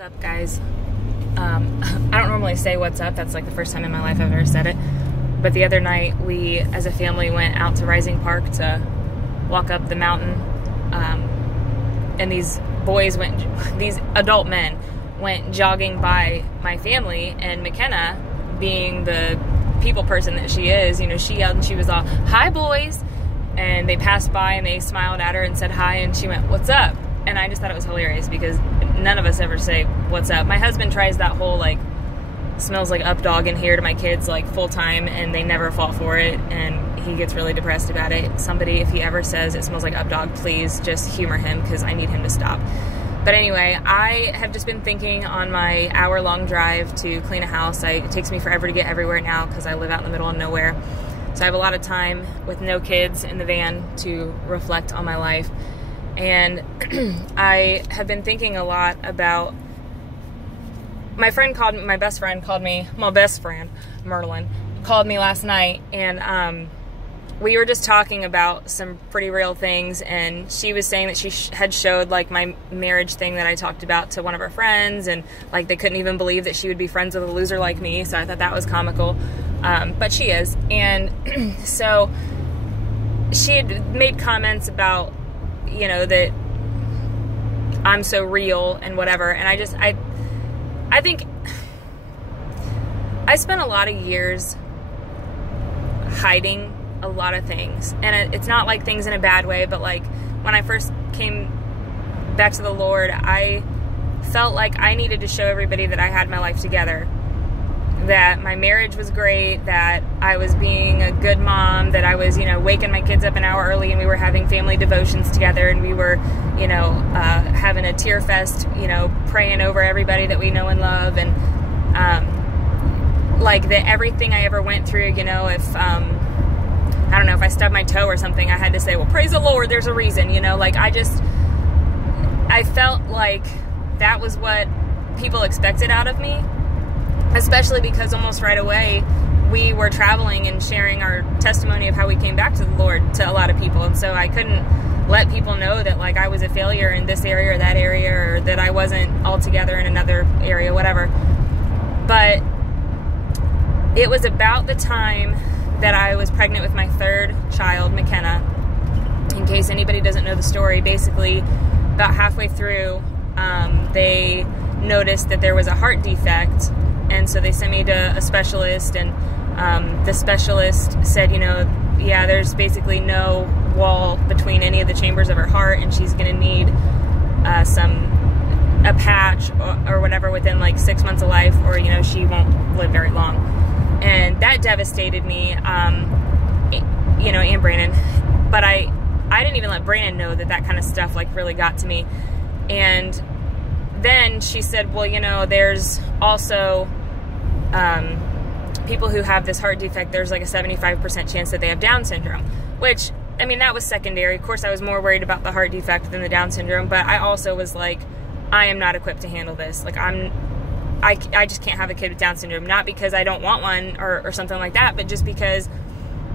What's up, guys? I don't normally say what's up. That's like the first time in my life I've ever said it. But the other night, we as a family went out to Rising Park to walk up the mountain. And these adult men went jogging by my family, and McKenna, being the people person that she is, you know, she yelled and she was all, "Hi, boys." And they passed by and they smiled at her and said hi, and she went, "What's up?" And I just thought it was hilarious because none of us ever say, "What's up?" My husband tries that whole, like, smells like up dog in here to my kids, like, full time, and they never fall for it, and he gets really depressed about it. Somebody, if he ever says it smells like up dog, please just humor him because I need him to stop. But anyway, I have just been thinking on my hour-long drive to clean a house. It takes me forever to get everywhere now because I live out in the middle of nowhere. So I have a lot of time with no kids in the van to reflect on my life. And I have been thinking a lot about, my best friend, Merlin, called me last night, and we were just talking about some pretty real things, and she was saying that she had showed, like, my marriage thing that I talked about to one of her friends, and, like, they couldn't even believe that she would be friends with a loser like me, so I thought that was comical. But she is. And so she had made comments about, you know, that I'm so real and whatever, and I think I spent a lot of years hiding a lot of things, and it's not like things in a bad way, but like when I first came back to the Lord, I felt like I needed to show everybody that I had my life together, that my marriage was great, that I was being a good mom, that I was, you know, waking my kids up an hour early, and we were having family devotions together, and we were, you know, having a tear fest, you know, praying over everybody that we know and love, and like that everything I ever went through, you know, if I don't know, if I stubbed my toe or something, I had to say, well, praise the Lord, there's a reason, you know, like I felt like that was what people expected out of me. Especially because almost right away we were traveling and sharing our testimony of how we came back to the Lord to a lot of people. And so I couldn't let people know that, like, I was a failure in this area or that area, or that I wasn't altogether in another area, whatever. But it was about the time that I was pregnant with my third child, McKenna. In case anybody doesn't know the story, basically about halfway through, they noticed that there was a heart defect. And so they sent me to a specialist, and the specialist said, you know, yeah, there's basically no wall between any of the chambers of her heart, and she's going to need a patch or whatever within like 6 months of life, or, you know, she won't live very long. And that devastated me, you know, and Brandon. But I didn't even let Brandon know that kind of stuff, like, really got to me. And then she said, well, you know, there's also people who have this heart defect, there's like a 75% chance that they have Down syndrome, which, I mean, that was secondary. Of course, I was more worried about the heart defect than the Down syndrome, but I also was like, I am not equipped to handle this. Like, I just can't have a kid with Down syndrome, not because I don't want one or something like that, but just because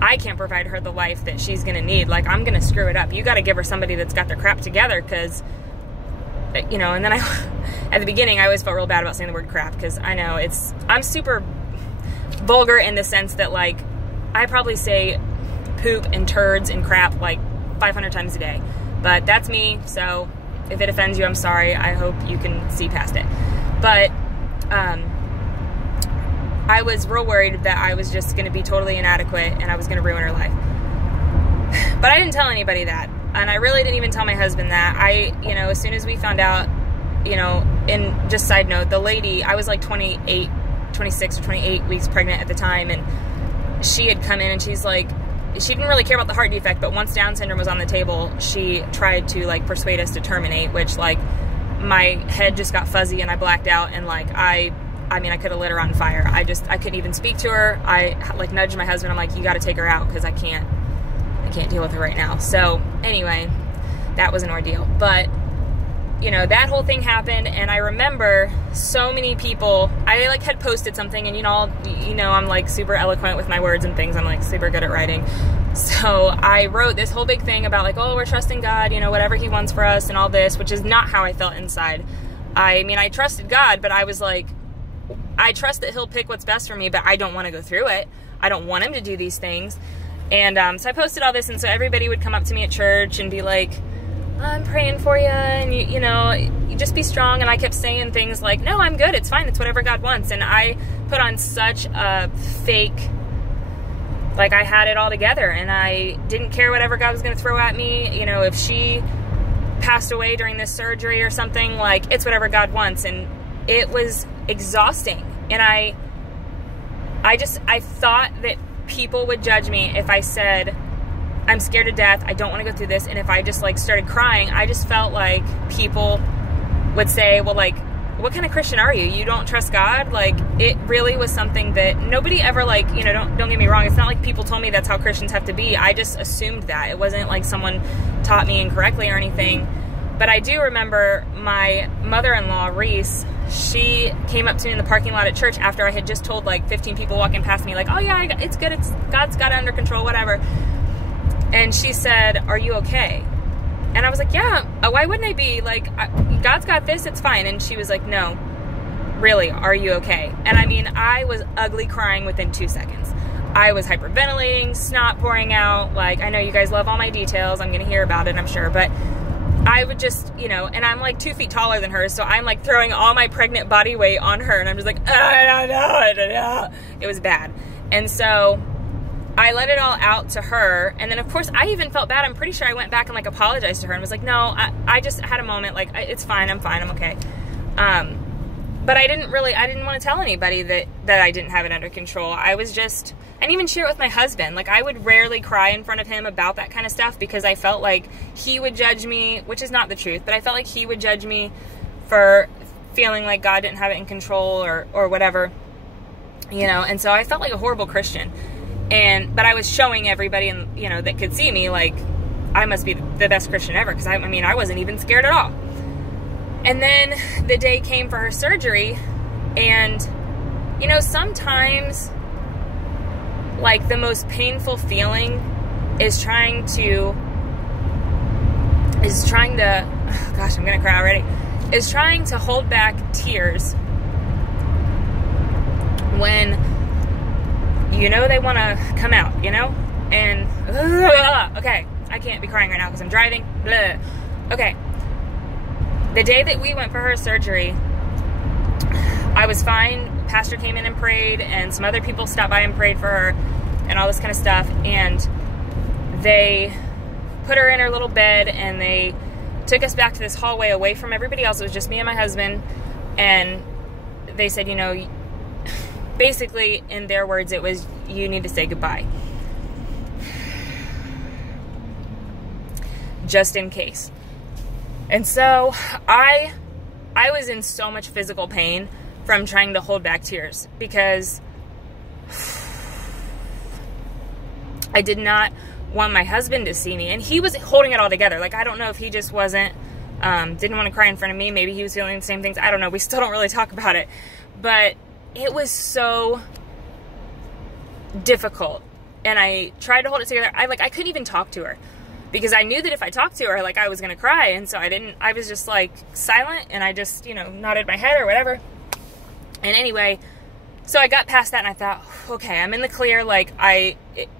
I can't provide her the life that she's going to need. Like, I'm going to screw it up. You got to give her somebody that's got their crap together, because, you know, and then at the beginning, I always felt real bad about saying the word crap, because I know I'm super vulgar in the sense that, like, I probably say poop and turds and crap like 500 times a day, but that's me, so if it offends you, I'm sorry. I hope you can see past it. But I was real worried that I was just going to be totally inadequate and I was going to ruin her life. But I didn't tell anybody that. And I really didn't even tell my husband that. You know, as soon as we found out, you know, and just side note, the lady, I was like 26 or 28 weeks pregnant at the time, and she had come in and she's like, she didn't really care about the heart defect, but once Down syndrome was on the table, she tried to, like, persuade us to terminate, which, like, my head just got fuzzy and I blacked out, and, like, I mean, I could have lit her on fire. I couldn't even speak to her. I, like, nudged my husband. I'm like, you got to take her out because I can't deal with her right now. So anyway, that was an ordeal. But, you know, that whole thing happened, and I remember so many people, I, like, had posted something, and, you know, I'm, like, super eloquent with my words and things. I'm, like, super good at writing. So I wrote this whole big thing about, like, oh, we're trusting God, you know, whatever he wants for us and all this, which is not how I felt inside. I mean, I trusted God, but I was like, I trust that he'll pick what's best for me, but I don't want to go through it. I don't want him to do these things. And so I posted all this, and so everybody would come up to me at church and be like, I'm praying for you, and you know, you just be strong. And I kept saying things like, no, I'm good, it's fine, it's whatever God wants. And I put on such a fake, like I had it all together, and I didn't care whatever God was going to throw at me. You know, if she passed away during this surgery or something, like, it's whatever God wants. And it was exhausting. And I thought that people would judge me if I said, I'm scared to death, I don't want to go through this. And if I just like started crying, I just felt like people would say, well, like, what kind of Christian are you? You don't trust God? Like, it really was something that nobody ever, like, you know, don't get me wrong, it's not like people told me that's how Christians have to be. I just assumed that. It wasn't like someone taught me incorrectly or anything. But I do remember my mother-in-law, Reese, she came up to me in the parking lot at church after I had just told like 15 people walking past me, like, oh yeah, it's good, God's got it under control, whatever. And she said, are you okay? And I was like, yeah, why wouldn't I be? Like, God's got this, it's fine. And she was like, no, really, are you okay? And I mean, I was ugly crying within 2 seconds. I was hyperventilating, snot pouring out. Like, I know you guys love all my details. I'm going to hear about it, I'm sure. But I would just, you know, and I'm like 2 feet taller than her, so I'm like throwing all my pregnant body weight on her, and I'm just like, it was bad. And so I let it all out to her, and then of course I even felt bad. I'm pretty sure I went back and like apologized to her and was like, no, I just had a moment, like, it's fine, I'm fine, I'm okay. But I didn't want to tell anybody that I didn't have it under control. I didn't even share it with my husband. Like, I would rarely cry in front of him about that kind of stuff because I felt like he would judge me, which is not the truth, but I felt like he would judge me for feeling like God didn't have it in control or whatever, you know. And so I felt like a horrible Christian. But I was showing everybody, and you know, that could see me, like, I must be the best Christian ever, because I mean, I wasn't even scared at all. And then the day came for her surgery, and you know, sometimes, like, the most painful feeling is trying to, oh gosh, I'm gonna cry already, is trying to hold back tears when you know they want to come out, you know? And, okay, I can't be crying right now because I'm driving. Okay, the day that we went for her surgery, I was fine. Pastor came in and prayed, and some other people stopped by and prayed for her, and all this kind of stuff. And they put her in her little bed, and they took us back to this hallway away from everybody else. It was just me and my husband, and they said, you know, basically, in their words, it was, you need to say goodbye. Just in case. And so I was in so much physical pain from trying to hold back tears, because I did not want my husband to see me, and he was holding it all together. Like, I don't know if he just wasn't, didn't want to cry in front of me. Maybe he was feeling the same things. I don't know. We still don't really talk about it, but it was so difficult, and I tried to hold it together. I couldn't even talk to her, because I knew that if I talked to her, like, I was going to cry, and so I was just, like, silent, and I just, you know, nodded my head or whatever. And anyway, so I got past that, and I thought, okay, I'm in the clear, like,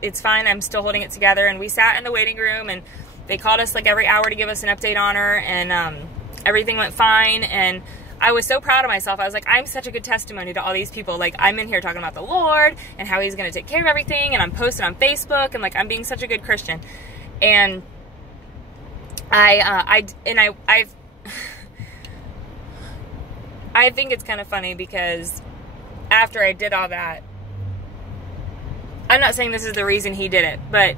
it's fine, I'm still holding it together. And we sat in the waiting room, and they called us, like, every hour to give us an update on her, and everything went fine, and I was so proud of myself. I was like, I'm such a good testimony to all these people. Like, I'm in here talking about the Lord, and how he's going to take care of everything, and I'm posting on Facebook, and, like, I'm being such a good Christian. And I think it's kind of funny, because after I did all that, I'm not saying this is the reason he did it, but,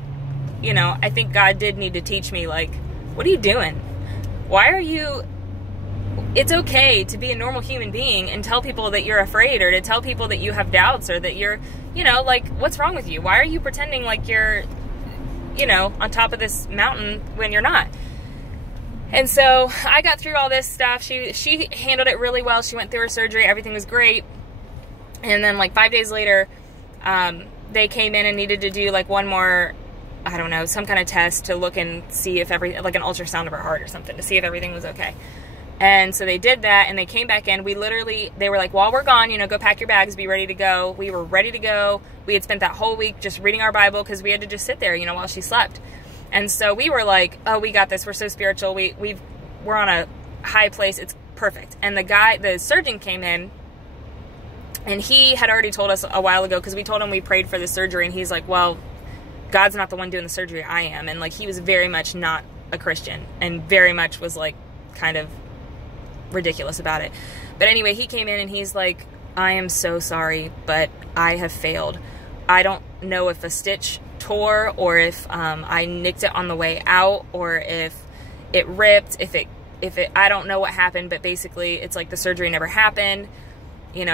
you know, I think God did need to teach me, like, what are you doing? Why are you... It's okay to be a normal human being and tell people that you're afraid, or to tell people that you have doubts, or that you're, you know, like, what's wrong with you? Why are you pretending like you're, you know, on top of this mountain when you're not? And so I got through all this stuff. She handled it really well. She went through her surgery. Everything was great. And then, like, 5 days later, they came in and needed to do, like, one more, I don't know, some kind of test to look and see if like an ultrasound of her heart or something, to see if everything was okay. And so they did that, and they came back in. They were like, while we're gone, go pack your bags, be ready to go. We were ready to go. We had spent that whole week just reading our Bible because we had to just sit there, while she slept. And so we were like, oh, we got this. We're so spiritual. We're on a high place. It's perfect. And the surgeon came in, and he had already told us a while ago, because we told him we prayed for the surgery, and he's like, well, God's not the one doing the surgery, I am. And like, he was very much not a Christian, and very much was like kind of ridiculous about it. But anyway, he came in and he's like, I am so sorry, but I have failed. I don't know if a stitch tore, or if I nicked it on the way out, or if it ripped, if it I don't know what happened, but basically it's like the surgery never happened.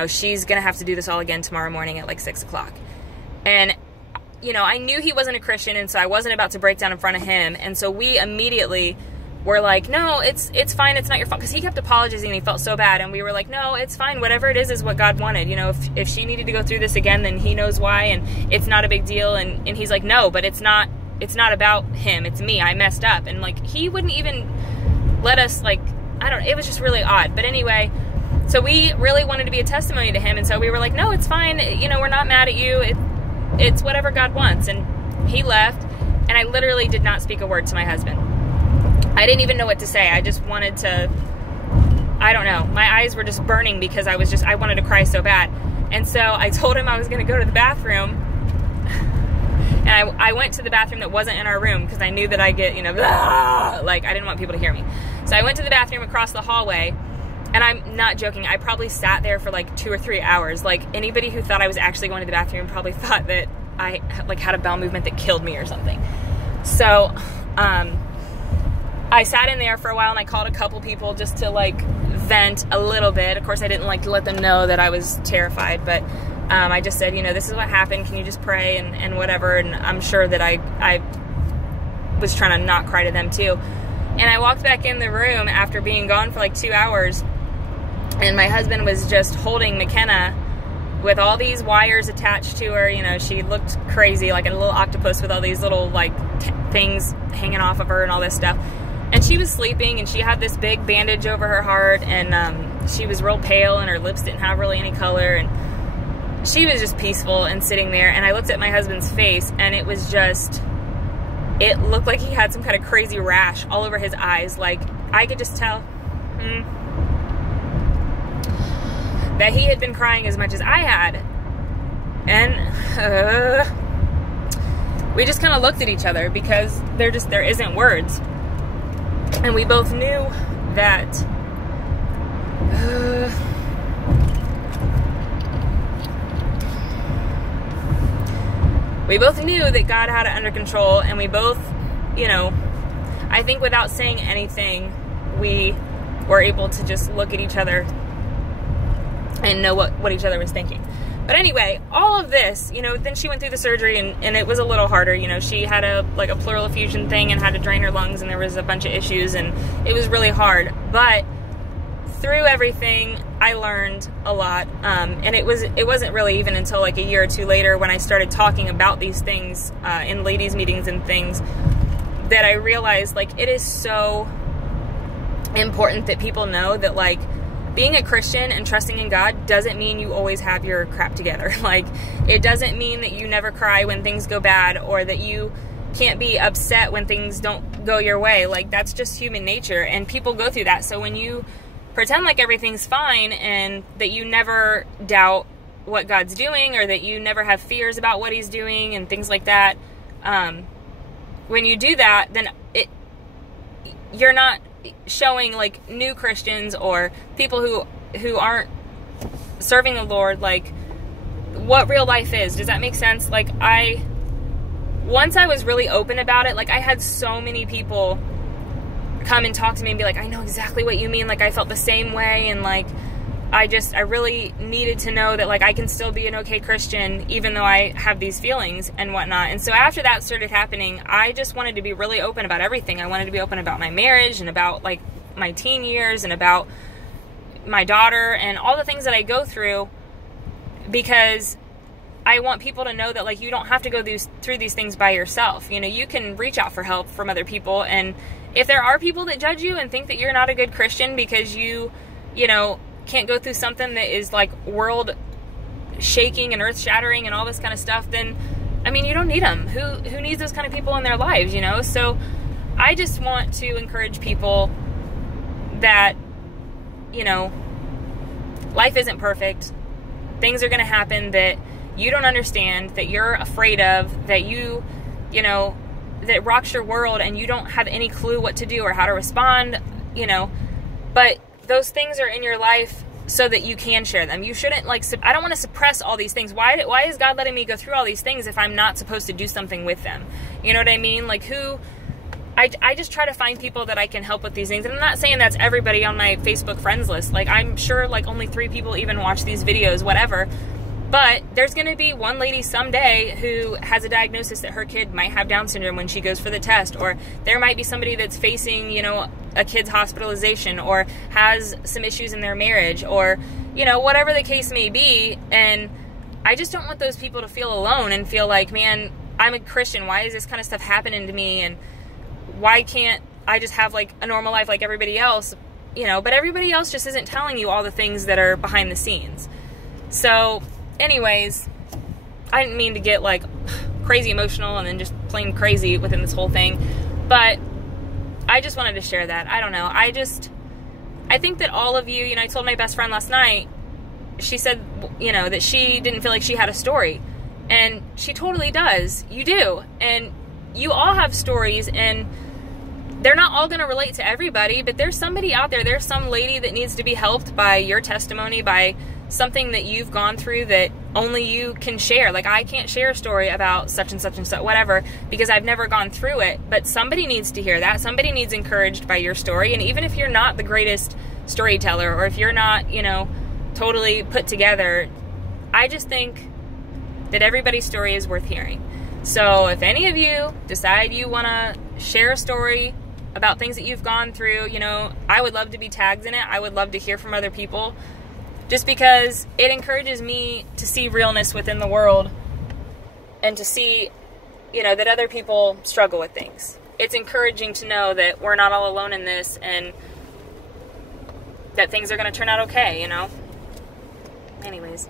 She's gonna have to do this all again tomorrow morning at like 6 o'clock. And I knew he wasn't a Christian, and so I wasn't about to break down in front of him. And so we immediately were like, no, it's fine, it's not your fault, because he kept apologizing and he felt so bad. And we were like, no, it's fine, whatever it is what God wanted. If she needed to go through this again, then he knows why, and it's not a big deal. And he's like, no, but it's not about him, it's me, I messed up. And like, he wouldn't even let us, like, it was just really odd. But anyway, so we really wanted to be a testimony to him, and so we were like, no, it's fine, we're not mad at you, it's whatever God wants. And he left, and I literally did not speak a word to my husband. I didn't even know what to say. I just wanted to, I don't know, my eyes were just burning because I wanted to cry so bad. And so I told him I was going to go to the bathroom, and I went to the bathroom that wasn't in our room, because I knew that I get, like, I didn't want people to hear me. So I went to the bathroom across the hallway, and I'm not joking, I probably sat there for like 2 or 3 hours. Like, anybody who thought I was actually going to the bathroom probably thought that I like had a bowel movement that killed me or something. So I sat in there for a while, and I called a couple people just to like vent a little bit. Of course, I didn't like let them know that I was terrified, but I just said, this is what happened, can you just pray and whatever. And I'm sure that I was trying to not cry to them too. And I walked back in the room after being gone for like 2 hours, and my husband was just holding McKenna with all these wires attached to her. She looked crazy, like a little octopus with all these little like things hanging off of her and all this stuff. And she was sleeping, and she had this big bandage over her heart, and she was real pale, and her lips didn't have really any color, and she was just peaceful and sitting there. And I looked at my husband's face, and it was just, it looked like he had some kind of crazy rash all over his eyes. Like, I could just tell that he had been crying as much as I had. And we just kind of looked at each other, because there isn't words. And we both knew that God had it under control, and we both, I think without saying anything, we were able to just look at each other and know what each other was thinking. But anyway, all of this, then she went through the surgery, and it was a little harder. She had a pleural effusion thing and had to drain her lungs, and there was a bunch of issues, and it was really hard. But through everything, I learned a lot. And it wasn't really even until like a year or two later, when I started talking about these things in ladies' meetings and things, that I realized, like, it is so important that people know that, like, being a Christian and trusting in God doesn't mean you always have your crap together. Like, it doesn't mean that you never cry when things go bad, or that you can't be upset when things don't go your way. Like, that's just human nature, and people go through that. So when you pretend like everything's fine, and that you never doubt what God's doing, or that you never have fears about what he's doing and things like that, when you do that, then you're not showing like new Christians or people who aren't serving the Lord like what real life is. Does that make sense? Like, once I was really open about it, like, I had so many people come and talk to me and be like, I know exactly what you mean, like, I felt the same way, and like, I really needed to know that, like, I can still be an okay Christian even though I have these feelings and whatnot. And so after that started happening, I just wanted to be really open about everything. I wanted to be open about my marriage, and about like my teen years, and about my daughter, and all the things that I go through, because I want people to know that, like, you don't have to go through these things by yourself. You can reach out for help from other people, and if there are people that judge you and think that you're not a good Christian because you know, can't go through something that is like world shaking and earth shattering and all this kind of stuff, then, I mean, you don't need them. Who needs those kind of people in their lives, you know? So I just want to encourage people that, you know, life isn't perfect. Things are going to happen that you don't understand, that you're afraid of, that you know, that rocks your world and you don't have any clue what to do or how to respond, you know, but those things are in your life so that you can share them. You shouldn't, like, I don't want to suppress all these things. Why is God letting me go through all these things if I'm not supposed to do something with them? You know what I mean? Like, I just try to find people that I can help with these things. And I'm not saying that's everybody on my Facebook friends list. Like, I'm sure, like, only 3 people even watch these videos, whatever. But there's going to be one lady someday who has a diagnosis that her kid might have Down syndrome when she goes for the test. Or there might be somebody that's facing, you know, a kid's hospitalization or has some issues in their marriage or, you know, whatever the case may be. And I just don't want those people to feel alone and feel like, man, I'm a Christian. Why is this kind of stuff happening to me? And why can't I just have, like, a normal life like everybody else? You know, but everybody else just isn't telling you all the things that are behind the scenes. So anyways, I didn't mean to get, like, crazy emotional and then just plain crazy within this whole thing, but I just wanted to share that. I don't know. I think that all of you, you know, I told my best friend last night, she said, you know, that she didn't feel like she had a story, and she totally does. You do, and you all have stories, and they're not all going to relate to everybody, but there's somebody out there, there's some lady that needs to be helped by your testimony, by something that you've gone through that only you can share. Like, I can't share a story about such and such and such, whatever, because I've never gone through it, but somebody needs to hear that. Somebody needs encouraged by your story. And even if you're not the greatest storyteller, or if you're not, you know, totally put together, I just think that everybody's story is worth hearing. So if any of you decide you want to share a story about things that you've gone through, you know, I would love to be tagged in it. I would love to hear from other people, just because it encourages me to see realness within the world and to see, you know, that other people struggle with things. It's encouraging to know that we're not all alone in this and that things are going to turn out okay, you know? Anyways.